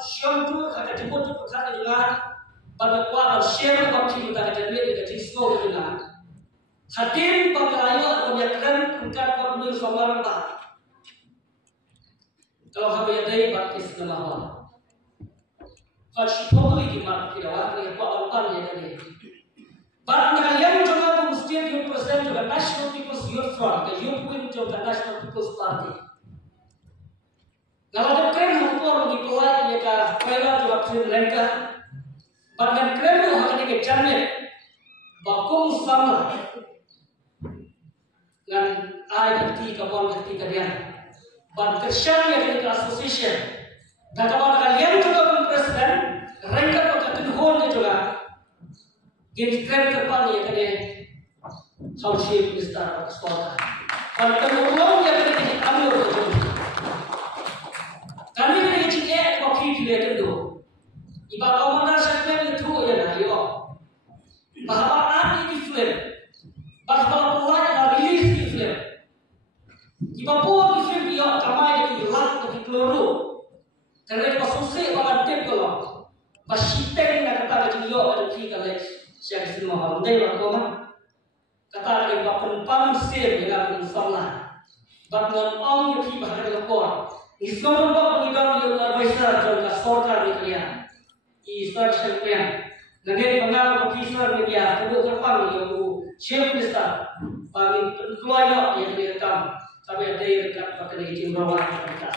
syampu kata jemput tu kata juga pada kuat share waktu kita jadi kita disco dengan hadir bagaimana kebijakan tingkat pemilu soal apa kalau kami ada baptis nama First totally demand kita waktu kuat alpan ya tadi But kalian juga mesti represent juga National People's Youth Front, the Youth Wing juga National People's Party. Kalau ada keren hukum di pelai mereka kira juga keren mereka, bahkan keren itu akan dikejarnya, bakung sama dengan IDT kawan ketika dia, bahkan kerjaan yang di association. Dan kalau kalian juga presiden, mereka akan hold juga. Games keren kepala yang kena Township Minister Sekolah. Kalau terlalu yang kena diambil betul. Kami kena cakap kopi pilih tentu. Iba komanda segmen itu ya nak yo. Bahawa anti film, bahawa pulak ada release di film. Iba pun di film yo kamai di hilang di peluru. Kerana pasusik bagan tip kalau pasiteng nak kata lagi yo ada kiri college. Siapa semua orang dia berkata kata lagi bapak pam sih dengan salah. Bapak orang yang bahkan lekor. Islam bapak kita yang berbesar dalam sorkar dia. Islam sekalian. Negeri pengaruh kisah media kedua terpang yang Chief Minister bagi keluarga yang direkam. Tapi ada yang dekat pakai izin rawat kita.